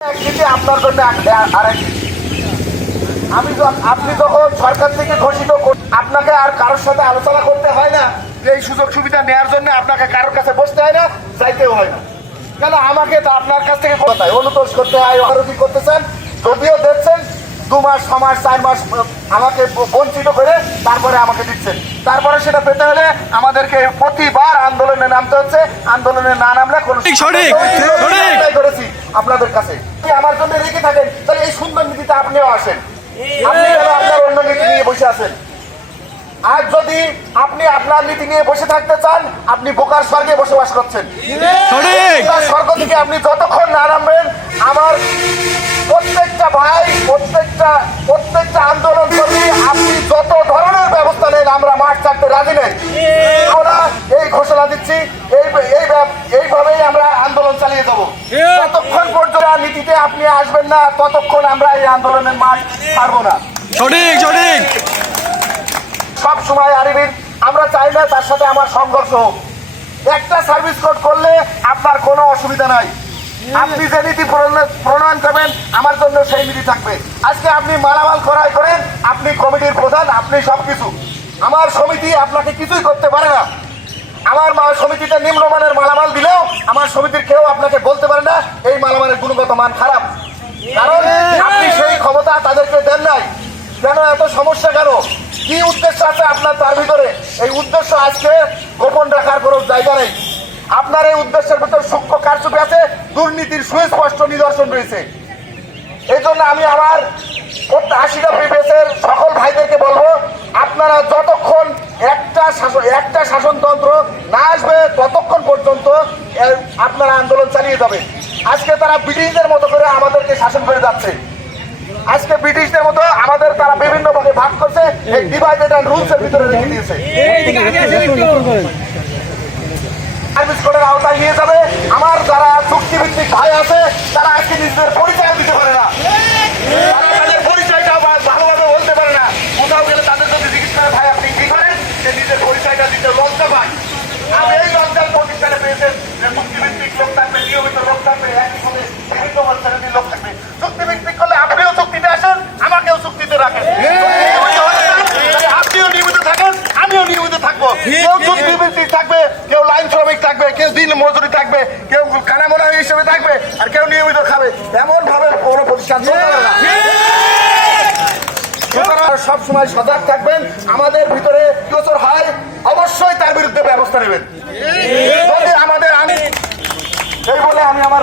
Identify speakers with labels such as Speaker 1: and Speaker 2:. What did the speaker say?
Speaker 1: এক আপনার জন্য আমি আপনি যখন সরকার থেকে ঘোষিত আপনাকে আর কারোর সাথে আলোচনা করতে হয় না যে এই সুযোগ সুবিধা নেওয়ার জন্য আপনাকে কারোর কাছে বসতে হয় না হয় না। কেন আমাকে তো আপনার কাছ থেকে করতে হয় অবরোধী করতেছেন যদিও দেখছেন দু মাস ছ মাস চার মাস আমাকে বঞ্চিত করে তারপরে আমাকে দিচ্ছেন। তারপরে সেটা পেতে হলে আমাদেরকে প্রতিবার আন্দোলনে নামতে হচ্ছে আন্দোলনে না নামলে কোনো। করেছি আপনাদের কাছে। আমার জন্য রেখে থাকেন তাহলে এই সুন্দর নীতিতে আপনিও আসেন। আপনি আপনার অন্য নীতি নিয়ে বসে আছেন। আর যদি আপনি আপনার নীতি নিয়ে বসে থাকতে চান আপনি বোকার স্বর্গে বসবাস করছেন। স্বর্গ থেকে আপনি যতক্ষণ না নামবেন আমার প্রত্যেকটা ভাই প্রত্যেকটা প্রত্যেকটা আন্দোলন কর্মী আপনি যত ধরনের ব্যবস্থা নেন আমরা মাঠ ছাড়তে রাজি নেই আমরা এই ঘোষণা দিচ্ছি এই এই ব্যাপ- এইভাবেই আমরা আন্দোলন চালিয়ে যাব যতক্ষণ পর্যন্ত নীতিতে আপনি আসবেন না ততক্ষণ আমরা এই আন্দোলনের মাঠ ছাড়বো না।
Speaker 2: সঠিক সঠিক।
Speaker 1: সব সময় আরিবিন আমরা চাই না তার সাথে আমার সংঘর্ষ হোক। একটা সার্ভিস কোড করলে আপনার কোনো অসুবিধা নাই। আপনি যে নীতি প্রণয়ন- করবেন আমার জন্য সেই নীতি থাকবে। আজকে আপনি মালামাল ক্রয় করেন আপনি কমিটির প্রধান আপনি সবকিছু। আমার সমিতি আপনাকে কিছুই করতে পারে না। আমার মা- সমিতিতে নিম্নমানের মালামাল দিলেও আমার সমিতির কেউ আপনাকে বলতে পারে না এই মালামালের গুণগত মান খারাপ। কারণ আপনি সেই ক্ষমতা তাদেরকে দেন নাই। কেন? এত সমস্যা কেন? কি উদ্দেশ্য আছে আপনার তার ভিতরে? এই উদ্দেশ্য আজকে গোপন রাখার কোনো জায়গা নেই। আপনার এই উদ্দেশ্যের ভিতর সূক্ষ্ম কারচুপি আছে দুর্নীতির সুস্পষ্ট নিদর্শন রয়েছে। এই জন্য আমি আমার আশিটা প্রিভিয়াসের সকল ভাইদেরকে বলব আপনারা যতক্ষণ একটা শাসন একটা শাসনতন্ত্র না আসবে ততক্ষণ পর্যন্ত আপনারা আন্দোলন চালিয়ে যাবেন। আজকে তারা ব্রিটিশদের মতো করে আমাদেরকে শাসন করে যাচ্ছে। আজকে ব্রিটিশদের মতো আমাদের তারা বিভিন্ন ভাগে ভাগ করছে এই ডিভাইডেড অ্যান্ড রুলস এর ভিতরে রেখে দিয়েছে। সার্ভিস কোডের আওতায় নিয়ে যাবে। আমার যারা চুক্তিভিত্তিক ভাই আছে তারা আজকে নিজেদের পরিচয় দিতে পারে না তারা তাদের পরিচয়টা বা- ভালোভাবে বলতে পারে না কোথাও গেলে তাদের যদি জিজ্ঞেস করে ভাই আপনি কি করেন সে নিজের পরিচয়টা দিতে লজ্জা পায় আমি এই লজ্জার প্রতিষ্ঠানে পেয়েছেন যে চুক্তিভিত্তিক লোক থাকবে নিয়মিত লোক থাকবে একই সাথে বিভিন্ন শ্রেণির লোক থাকবে চুক্তিভিত্তিক করলে আপনিও চুক্তিতে আসেন আমাকেও চুক্তিতে রাখেন নিয়মিত হলে তাহলে আপনিও নিয়মিত থাকেন আমিও নিয়মিত থাকব কেউ চুক্তিভিত্তিক থাকবে কেউ লাইন শ্রমিক থাকবে কেউ দিন মজুরি থাকবে কেউ কানামোনা হিসেবে থাকবে আর কেউ নিয়মিত খাবে। এমন ভাবে কোনো প্রতিষ্ঠান সব সময় সজাগ থাকবেন আমাদের ভিতরে গোচর হয় অবশ্যই তার বিরুদ্ধে ব্যবস্থা নেবেন। যদি আমাদের আমি এই বলে আমি আমার